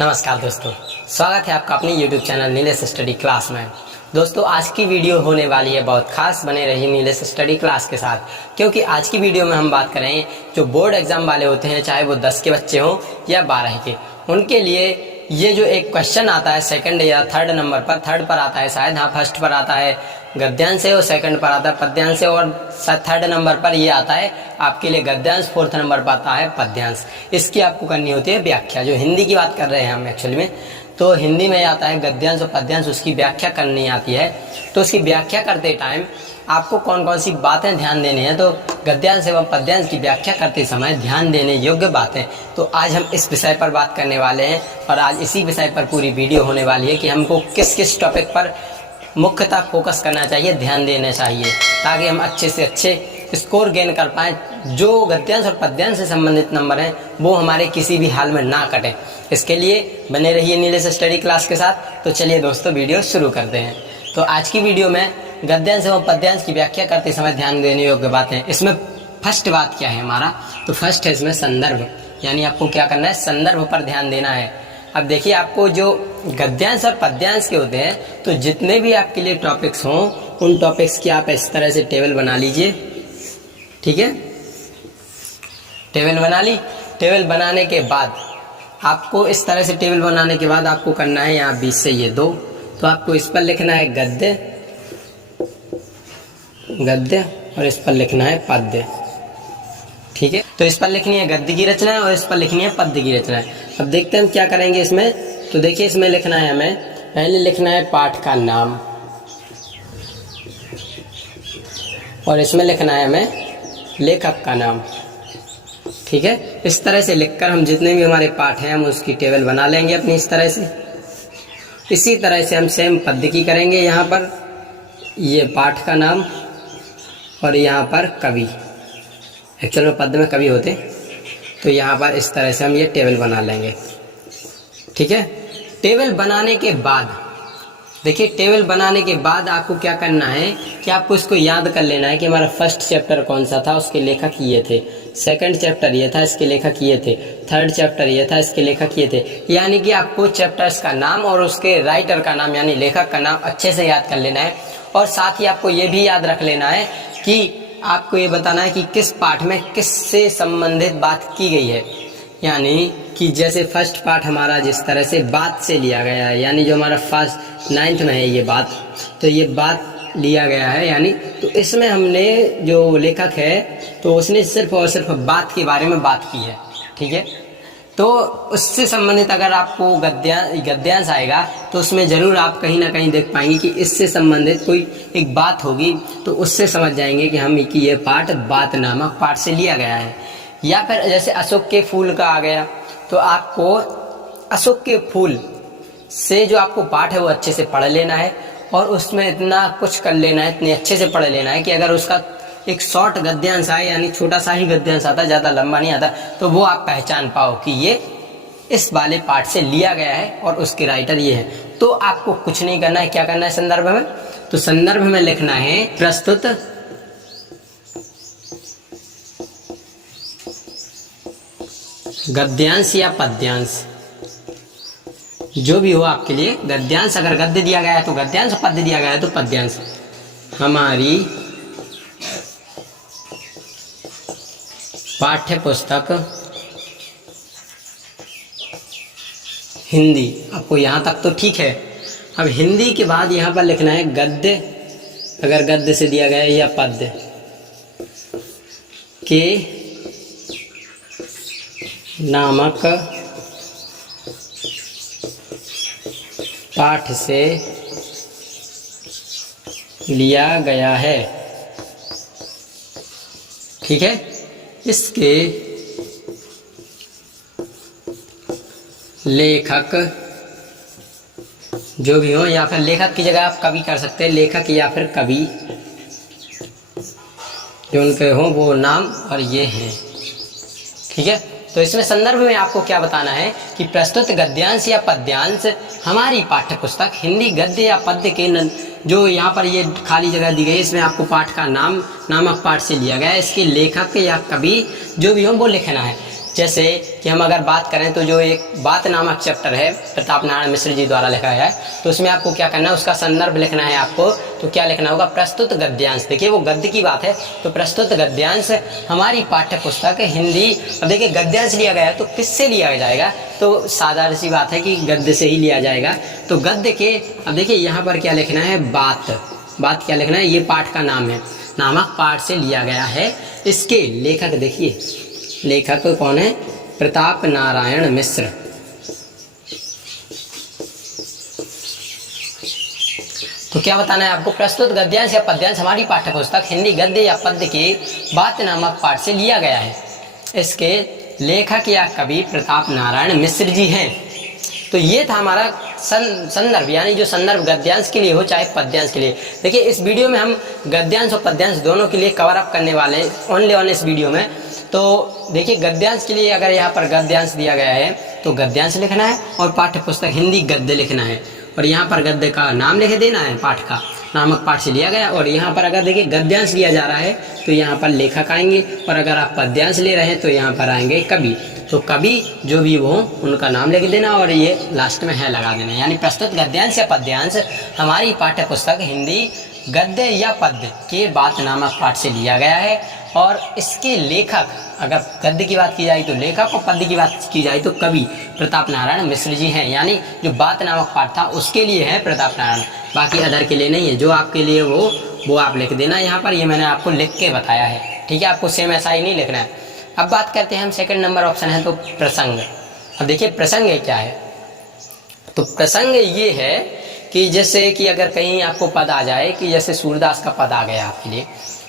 नमस्कार दोस्तों, स्वागत है आपका अपने YouTube channel Nilesh study class में। दोस्तों, आज की वीडियो होने वाली है बहुत खास। बने रहिए नीलेश स्टडी क्लास के साथ, क्योंकि आज की वीडियो में हम बात करें जो बोर्ड एग्जाम वाले होते हैं, चाहे वो 10 के बच्चे हों या 12 के, उनके लिए ये जो एक क्वेश्चन आता है सेकंड या थर्ड नंबर पर, थर्ड पर आता है शायद, हाँ फर्स्ट पर आता है गद्यांश से, और सेकंड पर आता है पद्यांश से, और थर्ड नंबर पर ये आता है आपके लिए गद्यांश, फोर्थ नंबर पर आता है पद्यांश। इसकी आपको करनी होती है व्याख्या। जो हिंदी की बात कर रहे हैं हम एक्चुअली में, तो हिंदी में आता है गद्यांश और पद्यांश, उसकी व्याख्या करनी आती है। तो उसकी व्याख्या करते टाइम आपको कौन कौन सी बातें ध्यान देनी है, तो गद्यांश एवं पद्यांश की व्याख्या करते समय ध्यान देने योग्य बातें, तो आज हम इस विषय पर बात करने वाले हैं। और आज इसी विषय पर पूरी वीडियो होने वाली है कि हमको किस किस टॉपिक पर मुख्यतः फोकस करना चाहिए, ध्यान देना चाहिए, ताकि हम अच्छे से अच्छे स्कोर गेन कर पाएँ। जो गद्यांश और पद्यांश से संबंधित नंबर हैं वो हमारे किसी भी हाल में ना कटें। इसके लिए बने रहिए नीलेश स्टडी क्लास के साथ। तो चलिए दोस्तों, वीडियो शुरू करते हैं। तो आज की वीडियो में गद्यांश एवं पद्यांश की व्याख्या करते समय ध्यान देने योग्य बातें। इसमें फर्स्ट बात क्या है हमारा, तो फर्स्ट है इसमें संदर्भ, यानी आपको क्या करना है, संदर्भ पर ध्यान देना है। अब देखिए, आपको जो गद्यांश और पद्यांश के होते हैं, तो जितने भी आपके लिए टॉपिक्स हों, उन टॉपिक्स की आप इस तरह से टेबल बना लीजिए। ठीक है, टेबल बना ली। टेबल बनाने के बाद आपको इस तरह से टेबल बनाने के बाद आपको करना है यहाँ 20 से ये 2, तो आपको इस पर लिखना है गद्य, गद्य, और इस पर लिखना है पद्य। ठीक है, तो इस पर लिखनी है गद्य की रचना और इस पर लिखनी है पद्य की रचना। अब देखते हैं हम क्या करेंगे इसमें। तो देखिए, इसमें लिखना है हमें, पहले लिखना है पाठ का नाम, और इसमें लिखना है हमें लेखक का नाम। ठीक है, इस तरह से लिखकर हम जितने भी हमारे पाठ हैं हम उसकी टेबल बना लेंगे अपनी इस तरह से। इसी तरह से हम सेम पद्य की करेंगे। यहाँ पर ये पाठ का नाम और यहाँ पर कवि, एक्चुअल में पद्य में कवि होते, तो यहाँ पर इस तरह से हम ये टेबल बना लेंगे। ठीक है, टेबल बनाने के बाद देखिए, टेबल बनाने के बाद आपको क्या करना है कि आपको इसको याद कर लेना है कि हमारा फर्स्ट चैप्टर कौन सा था, उसके लेखक ये थे, सेकंड चैप्टर ये था, इसके लेखक ये थे, थर्ड चैप्टर ये था, इसके लेखक ये थे। यानी कि आपको चैप्टर्स का नाम और उसके राइटर का नाम यानी लेखक का नाम अच्छे से याद कर लेना है। और साथ ही आपको ये भी याद रख लेना है कि आपको ये बताना है कि किस पाठ में किससे संबंधित बात की गई है। यानी कि जैसे फर्स्ट पार्ट हमारा जिस तरह से बात से लिया गया है, यानी जो हमारा फर्स्ट 9th में है ये बात, तो ये बात लिया गया है, यानी तो इसमें हमने जो लेखक है तो उसने सिर्फ और सिर्फ बात के बारे में बात की है। ठीक है, तो उससे संबंधित अगर आपको गद्यांश आएगा तो उसमें ज़रूर आप कहीं ना कहीं देख पाएंगे कि इससे संबंधित कोई एक बात होगी, तो उससे समझ जाएंगे कि हम कि ये पाठ बात नामक पाठ से लिया गया है। या फिर जैसे अशोक के फूल का आ गया, तो आपको अशोक के फूल से जो आपको पाठ है वो अच्छे से पढ़ लेना है, और उसमें इतना कुछ कर लेना है, इतने अच्छे से पढ़ लेना है कि अगर उसका एक शॉर्ट गद्यांश आए, यानी छोटा सा ही गद्यांश आता, ज़्यादा लंबा नहीं आता, तो वो आप पहचान पाओ कि ये इस वाले पाठ से लिया गया है और उसके राइटर ये है। तो आपको कुछ नहीं करना है, क्या करना है संदर्भ में, तो संदर्भ में लिखना है प्रस्तुत गद्यांश या पद्यांश, जो भी हो आपके लिए। गद्यांश अगर गद्य दिया गया है तो गद्यांश, पद्य दिया गया है तो पद्यांश। हमारी पाठ्य पुस्तक हिंदी, आपको यहाँ तक तो ठीक है। अब हिंदी के बाद यहाँ पर लिखना है गद्य, अगर गद्य से दिया गया है, या पद्य के नामक पाठ से लिया गया है। ठीक है, इसके लेखक जो भी हो, या फिर लेखक की जगह आप कवि कर सकते हैं, लेखक या फिर कवि जो उनके हो वो नाम और ये हैं। ठीक है, तो इसमें संदर्भ में आपको क्या बताना है कि प्रस्तुत गद्यांश या पद्यांश हमारी पाठ्य पुस्तक हिंदी गद्य या पद्य के जो यहाँ पर ये खाली जगह दी गई है, इसमें आपको पाठ का नाम नामक पाठ से लिया गया है। इसके लेखक या कवि जो भी हो वो लिखना है। जैसे कि हम अगर बात करें तो जो एक बात नामक चैप्टर है प्रताप नारायण मिश्र जी द्वारा लिखा है, तो उसमें आपको क्या करना है, उसका संदर्भ लिखना है आपको। तो क्या लिखना होगा, प्रस्तुत गद्यांश। देखिए वो गद्य की बात है, तो प्रस्तुत गद्यांश हमारी पाठ्य पुस्तक हिंदी। अब देखिए गद्यांश लिया गया है तो किससे लिया जाएगा, तो साधारण सी बात है कि गद्य से ही लिया जाएगा। तो गद्य के, अब देखिए यहाँ पर क्या लिखना है, बात क्या लिखना है, ये पाठ का नाम है, नामक पाठ से लिया गया है। इसके लेखक देखिए, लेखक कौन है, प्रताप नारायण मिश्र। तो क्या बताना है आपको, प्रस्तुत गद्यांश या पद्यांश हमारी पाठ्य पुस्तक हिंदी गद्य या पद्य के बात नामक पाठ से लिया गया है। इसके लेखक या कवि प्रताप नारायण मिश्र जी हैं। तो ये था हमारा संदर्भ, यानी जो संदर्भ गद्यांश के लिए हो चाहे पद्यांश के लिए। देखिए इस वीडियो में हम गद्यांश और पद्यांश दोनों के लिए कवर अप करने वाले हैं ओनली ऑन इस वीडियो में। तो देखिए गद्यांश के लिए अगर यहाँ पर गद्यांश दिया गया है तो गद्यांश लिखना है और पाठ्य पुस्तक हिंदी गद्य लिखना है, और यहाँ पर गद्य का नाम लिख देना है, पाठ का नामक पाठ से लिया गया। और यहाँ पर अगर देखिए गद्यांश लिया जा रहा है तो यहाँ पर लेखक आएंगे, और अगर आप पद्यांश ले रहे हैं तो यहाँ पर आएंगे कवि। तो कवि जो भी वो उनका नाम लिख देना और ये लास्ट में है लगा देना। यानी प्रस्तुत गद्यांश या पद्यांश हमारी पाठ्य पुस्तक हिंदी गद्य या पद्य के बात नामक पाठ से लिया गया है, और इसके लेखक, अगर गद्य की बात की जाए तो लेखक, और पद्य की बात की जाए तो कवि प्रताप नारायण मिश्र जी हैं। यानी जो बात नामक पाठ था उसके लिए है प्रताप नारायण, बाकी अदर के लिए नहीं है। जो आपके लिए वो आप लिख देना यहाँ पर, ये मैंने आपको लिख के बताया है, ठीक है। आपको सेम ऐसा ही नहीं लिखना है। अब बात करते हैं हम, सेकंड नंबर ऑप्शन है तो प्रसंग। अब देखिए प्रसंग क्या है, तो प्रसंग ये है कि जैसे कि अगर कहीं आपको पद आ जाए कि जैसे सूरदास का पद आ गया आपके लिए,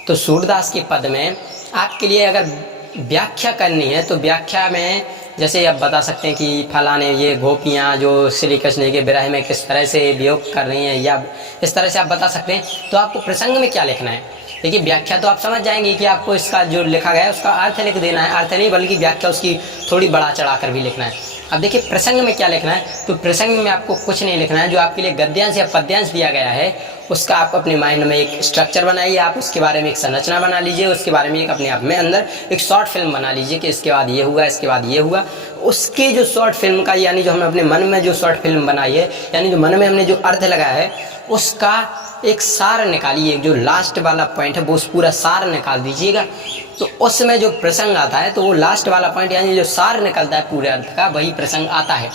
तो सूरदास के पद में आपके लिए अगर व्याख्या करनी है तो व्याख्या में जैसे आप बता सकते हैं कि फलाने ये गोपियाँ जो श्री कृष्ण के विरह में किस तरह से वियोग कर रही हैं, या इस तरह से आप बता सकते हैं। तो आपको प्रसंग में क्या लिखना है, देखिए व्याख्या तो आप समझ जाएंगे कि आपको इसका जो लिखा गया है उसका अर्थ लिख देना है, अर्थ नहीं बल्कि व्याख्या उसकी थोड़ी बढ़ा चढ़ा कर भी लिखना है। अब देखिए प्रसंग में क्या लिखना है, तो प्रसंग में आपको कुछ नहीं लिखना है। जो आपके लिए गद्यांश या पद्यांश दिया गया है उसका आप अपने माइंड में एक स्ट्रक्चर बनाइए, आप उसके बारे में एक संरचना बना लीजिए, उसके बारे में एक अपने आप में अंदर एक शॉर्ट फिल्म बना लीजिए कि इसके बाद ये हुआ, इसके बाद ये हुआ। उसकी जो शॉर्ट फिल्म का, यानी जो हमने अपने मन में जो शॉर्ट फिल्म बनाई है, यानी जो मन में हमने जो अर्थ लगाया है उसका एक सार निकालिए। जो लास्ट वाला पॉइंट है वो उस पूरा सार निकाल दीजिएगा। तो उसमें जो प्रसंग आता है तो वो लास्ट वाला पॉइंट, यानी जो सार निकलता है पूरे अर्थ का, वही प्रसंग आता है।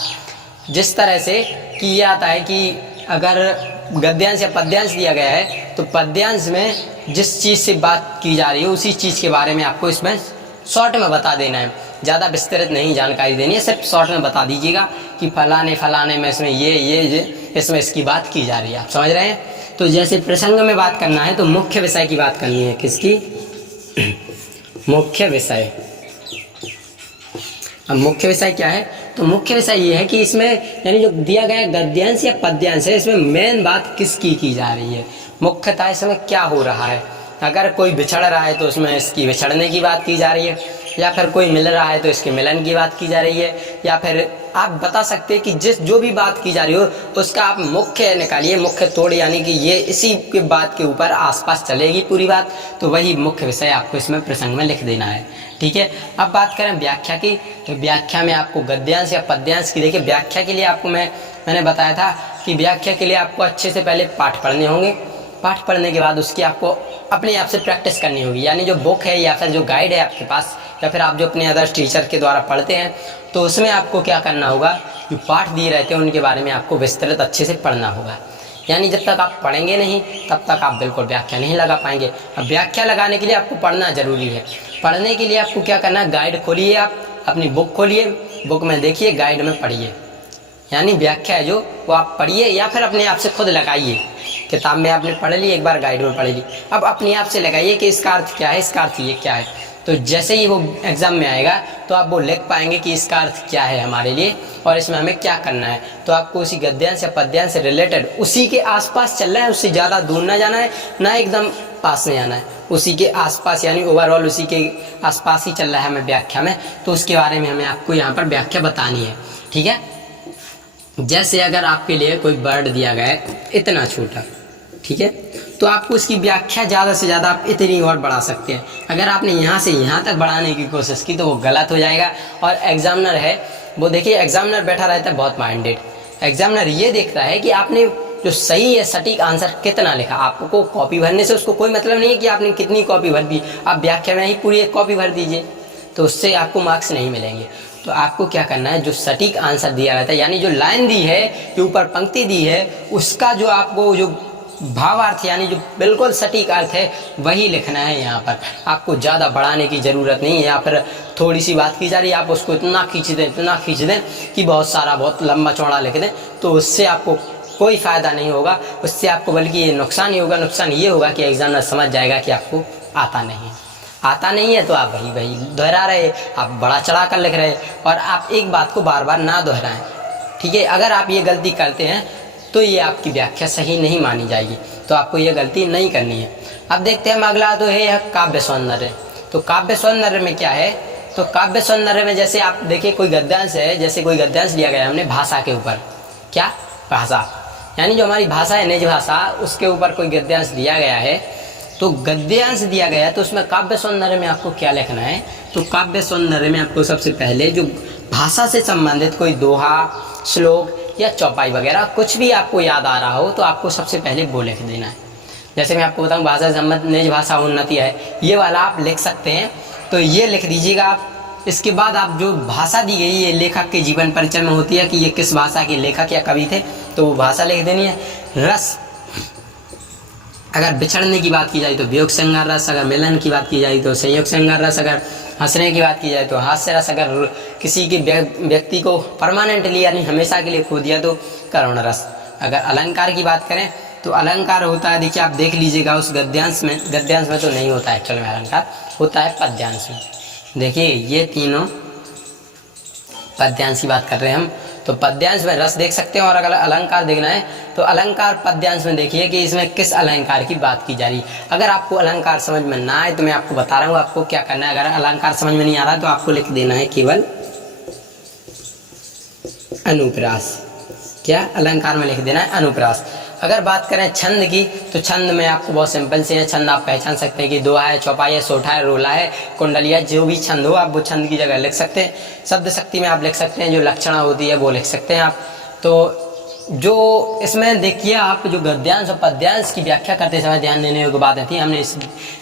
जिस तरह से कि ये आता है कि अगर गद्यांश या पद्यांश दिया गया है तो पद्यांश में जिस चीज़ से बात की जा रही है उसी चीज़ के बारे में आपको इसमें शॉर्ट में बता देना है, ज़्यादा विस्तृत नहीं जानकारी देनी है, सिर्फ शॉर्ट में बता दीजिएगा कि फलाने में इसमें ये इसमें इसकी बात की जा रही है। आप समझ रहे हैं। तो जैसे प्रसंग में बात करना है तो मुख्य विषय की बात करनी है, किसकी, मुख्य विषय। अब मुख्य विषय क्या है, तो मुख्य विषय ये है कि इसमें यानी जो दिया गया गद्यांश या पद्यांश है इसमें मेन बात किसकी की जा रही है, मुख्यतः इसमें क्या हो रहा है। अगर कोई बिछड़ रहा है तो उसमें इसकी बिछड़ने की बात की जा रही है, या फिर कोई मिल रहा है तो इसके मिलन की बात की जा रही है, या फिर आप बता सकते हैं कि जो भी बात की जा रही हो उसका आप मुख्य निकालिए, मुख्य तोड़, यानी कि ये इसी के बात के ऊपर आसपास चलेगी पूरी बात, तो वही मुख्य विषय आपको इसमें प्रसंग में लिख देना है, ठीक है। अब बात करें व्याख्या की, तो व्याख्या में आपको गद्यांश या पद्यांश की, देखिए व्याख्या के लिए आपको मैंने बताया था कि व्याख्या के लिए आपको अच्छे से पहले पाठ पढ़ने होंगे। पाठ पढ़ने के बाद उसकी आपको अपने आप से प्रैक्टिस करनी होगी, यानी जो बुक है या फिर जो गाइड है आपके पास, या फिर आप जो अपने अदर्स टीचर के द्वारा पढ़ते हैं, तो उसमें आपको क्या करना होगा, जो पाठ दिए रहते हैं उनके बारे में आपको विस्तृत अच्छे से पढ़ना होगा। यानी जब तक आप पढ़ेंगे नहीं तब तक आप बिल्कुल व्याख्या नहीं लगा पाएंगे। अब व्याख्या लगाने के लिए आपको पढ़ना जरूरी है। पढ़ने के लिए आपको क्या करना है, गाइड खोलिए, आप अपनी बुक खोलिए, बुक में देखिए, गाइड में पढ़िए, यानी व्याख्या है जो वो आप पढ़िए, या फिर अपने आप से खुद लगाइए। किताब में आपने पढ़ ली, एक बार गाइड में पढ़ ली, अब अपने आप से लगाइए कि इसका अर्थ क्या है, इसका अर्थ ये क्या है। तो जैसे ही वो एग्जाम में आएगा तो आप वो लिख पाएंगे कि इसका अर्थ क्या है हमारे लिए और इसमें हमें क्या करना है। तो आपको उसी गद्यांश या पद्यांश से रिलेटेड उसी के आसपास चलना है, उससे ज़्यादा दूर ना जाना है, ना एकदम पास नहीं आना है, उसी के आसपास, यानी ओवरऑल उसी के आसपास ही चल रहा है हमें व्याख्या में, तो उसके बारे में हमें आपको यहाँ पर व्याख्या बतानी है। ठीक है, जैसे अगर आपके लिए कोई वर्ड दिया गया है इतना छोटा, ठीक है, तो आपको उसकी व्याख्या ज़्यादा से ज़्यादा आप इतनी और बढ़ा सकते हैं। अगर आपने यहाँ से यहाँ तक बढ़ाने की कोशिश की तो वो गलत हो जाएगा। और एग्जामिनर है वो, देखिए एग्जामिनर बैठा रहता है बहुत माइंडेड, एग्जामिनर ये देखता है कि आपने जो सही है सटीक आंसर कितना लिखा। आपको कॉपी भरने से उसको कोई मतलब नहीं है कि आपने कितनी कॉपी भर दी, आप व्याख्या में ही पूरी एक कॉपी भर दीजिए, तो उससे आपको मार्क्स नहीं मिलेंगे। तो आपको क्या करना है, जो सटीक आंसर दिया रहता है, यानी जो लाइन दी है, जो ऊपर पंक्ति दी है, उसका जो आपको जो भावार्थ यानी जो बिल्कुल सटीक अर्थ है वही लिखना है। यहाँ पर आपको ज़्यादा बढ़ाने की ज़रूरत नहीं है, या फिर थोड़ी सी बात की जा रही है आप उसको इतना खींच दें कि बहुत सारा बहुत लंबा चौड़ा लिख दें, तो उससे आपको कोई फ़ायदा नहीं होगा, उससे आपको बल्कि ये नुकसान ही होगा। नुकसान ये होगा कि एग्जामिनर समझ जाएगा कि आपको आता नहीं है, तो आप वही दोहरा रहे, आप बड़ा चढ़ा कर लिख रहे, और आप एक बात को बार बार ना दोहराएं। ठीक है, अगर आप ये गलती करते हैं तो ये आपकी व्याख्या सही नहीं मानी जाएगी, तो आपको ये गलती नहीं करनी है। अब देखते हैं अगला तो है यह काव्य सौंदर्य। तो काव्य सौंदर्य में क्या है, तो काव्य सौंदर्य में जैसे आप देखिए कोई गद्यांश है, जैसे कोई गद्यांश लिया गया हमने भाषा के ऊपर, क्या भाषा, यानी जो हमारी भाषा है निज भाषा, उसके ऊपर कोई गद्यांश दिया गया है, तो गद्यांश दिया गया है तो उसमें काव्य सौंदर्य में आपको क्या लिखना है। तो काव्य सौंदर्य में आपको सबसे पहले जो भाषा से संबंधित कोई दोहा, श्लोक या चौपाई वगैरह कुछ भी आपको याद आ रहा हो तो आपको सबसे पहले वो लिख देना है। जैसे मैं आपको बताऊं भाषा संबंध निज भाषा उन्नति है, ये वाला आप लिख सकते हैं, तो ये लिख दीजिएगा आप। इसके बाद आप जो भाषा दी गई ये लेखक के जीवन परिचय में होती है कि ये किस भाषा के लेखक या कवि थे, तो वो भाषा लिख देनी है। रस, अगर बिछड़ने की बात की जाए तो वियोग श्रृंगार रस, अगर मिलन की बात की जाए तो संयोग श्रृंगार रस, अगर हंसने की बात की जाए तो हास्य रस, अगर किसी के व्यक्ति को परमानेंटली यानी हमेशा के लिए खो दिया तो करुण रस। अगर अलंकार की बात करें तो अलंकार होता है, देखिए आप देख लीजिएगा उस गद्यांश में तो नहीं होता है एक्चुअल में, अलंकार होता है पद्यांश में। देखिए ये तीनों पद्यांश की बात कर रहे हैं हम, तो पद्यांश में रस देख सकते हैं। और अगर अलंकार देखना है तो अलंकार पद्यांश में देखिए कि इसमें किस अलंकार की बात की जा रही है। अगर आपको अलंकार समझ में ना आए तो मैं आपको बता रहा हूँ आपको क्या करना है। अगर अलंकार समझ में नहीं आ रहा तो आपको लिख देना है केवल अनुप्रास। क्या अलंकार में लिख देना है अनुप्रास। अगर बात करें छंद की तो छंद में आपको बहुत सिंपल से है, छंद आप पहचान सकते हैं कि दोहा है, चौपाई है, सोठा है, रोला है, कुंडलिया, जो भी छंद हो आप वो छंद की जगह लिख सकते हैं। शब्द शक्ति में आप लिख सकते हैं, जो लक्षणा होती है वो लिख सकते हैं आप। तो जो इसमें देखिए आप जो गद्यांश और पद्यांश की व्याख्या करते समय ध्यान देने योग्य बातें थी, हमने इस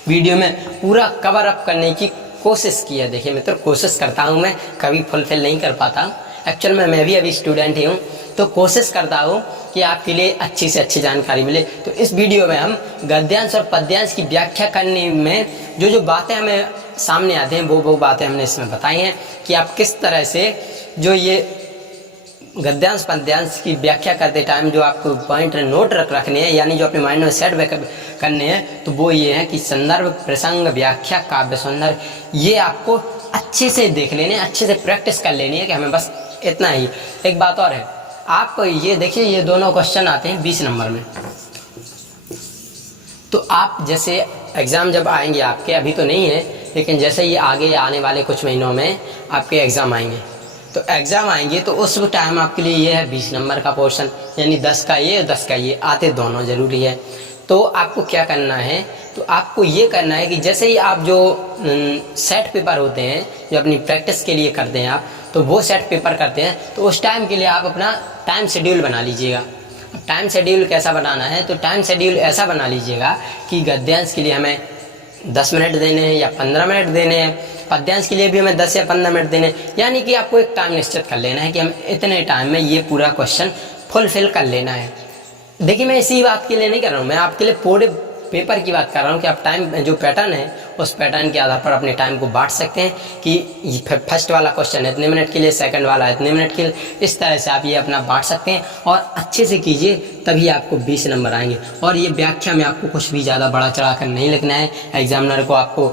वीडियो में पूरा कवर अप करने की कोशिश की है। देखिए मित्र, कोशिश करता हूँ मैं, कभी फुलफिल नहीं कर पाता हूँ। एक्चुअल में मैं भी अभी स्टूडेंट ही हूँ, तो कोशिश करता हूँ कि आपके लिए अच्छी से अच्छी जानकारी मिले। तो इस वीडियो में हम गद्यांश और पद्यांश की व्याख्या करने में जो बातें हमें सामने आते हैं वो बातें हमने इसमें बताई हैं कि आप किस तरह से जो ये गद्यांश पद्यांश की व्याख्या करते टाइम जो आपको पॉइंट नोट रखने हैं, यानी जो अपने माइंड में सेट करने हैं, तो वो ये है कि संदर्भ, प्रसंग, व्याख्या, काव्य सौंदर्य, ये आपको अच्छे से देख लेने, अच्छे से प्रैक्टिस कर लेनी है कि हमें बस इतना ही। एक बात और है, आप ये देखिए ये दोनों क्वेश्चन आते हैं 20 नंबर में। तो आप जैसे एग्ज़ाम जब आएंगे आपके, अभी तो नहीं है लेकिन जैसे ये आगे आने वाले कुछ महीनों में आपके एग्ज़ाम आएंगे, तो एग्ज़ाम आएंगे तो उस टाइम आपके लिए ये है 20 नंबर का पोर्शन, यानी 10 का ये 10 का ये, आते दोनों ज़रूरी है। तो आपको क्या करना है, तो आपको ये करना है कि जैसे ही आप जो सेट पेपर होते हैं जो अपनी प्रैक्टिस के लिए करते हैं आप, तो वो सेट पेपर करते हैं, तो उस टाइम के लिए आप अपना टाइम शेड्यूल बना लीजिएगा। टाइम शेड्यूल कैसा बनाना है, तो टाइम शेड्यूल ऐसा बना लीजिएगा कि गद्यांश के लिए हमें 10 मिनट देने हैं या 15 मिनट देने हैं, पद्यांश के लिए भी हमें 10 या 15 मिनट देने हैं, यानी कि आपको एक टाइम निश्चित कर लेना है कि हम इतने टाइम में ये पूरा क्वेश्चन फुलफिल कर लेना है। देखिए मैं इसी बात के लिए नहीं कर रहा हूँ, मैं आपके लिए पूरे पेपर की बात कर रहा हूँ कि आप टाइम जो पैटर्न है उस पैटर्न के आधार पर अपने टाइम को बांट सकते हैं कि फर्स्ट वाला क्वेश्चन इतने मिनट के लिए, सेकंड वाला इतने मिनट के लिए, इस तरह से आप ये अपना बांट सकते हैं और अच्छे से कीजिए, तभी आपको 20 नंबर आएंगे। और ये व्याख्या में आपको कुछ भी ज़्यादा बड़ा चढ़ा कर नहीं लिखना है। एग्जामिनर को आपको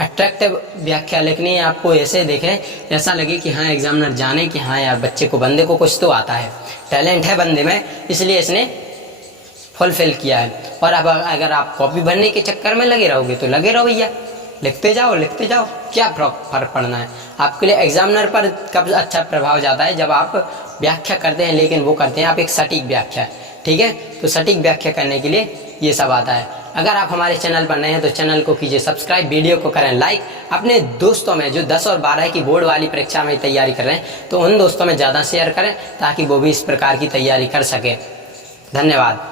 अट्रैक्टिव व्याख्या लिखनी है, आपको ऐसे देखें ऐसा लगे कि हाँ एग्जामिनर जाने कि हाँ यार बंदे को कुछ तो आता है, टैलेंट है बंदे में, इसलिए इसने फुलफिल किया है। और अब अगर आप कॉपी भरने के चक्कर में लगे रहोगे तो लगे रहो भैया, लिखते जाओ, क्या फर्क पड़ना है। आपके लिए एग्जामिनर पर कब अच्छा प्रभाव जाता है, जब आप व्याख्या करते हैं, लेकिन वो करते हैं आप एक सटीक व्याख्या, ठीक है। तो सटीक व्याख्या करने के लिए ये सब आता है। अगर आप हमारे चैनल पर नए हैं तो चैनल को कीजिए सब्सक्राइब, वीडियो को करें लाइक। अपने दोस्तों में जो 10 और 12 की बोर्ड वाली परीक्षा में तैयारी कर रहे हैं तो उन दोस्तों में ज़्यादा शेयर करें ताकि वो भी इस प्रकार की तैयारी कर सके। धन्यवाद।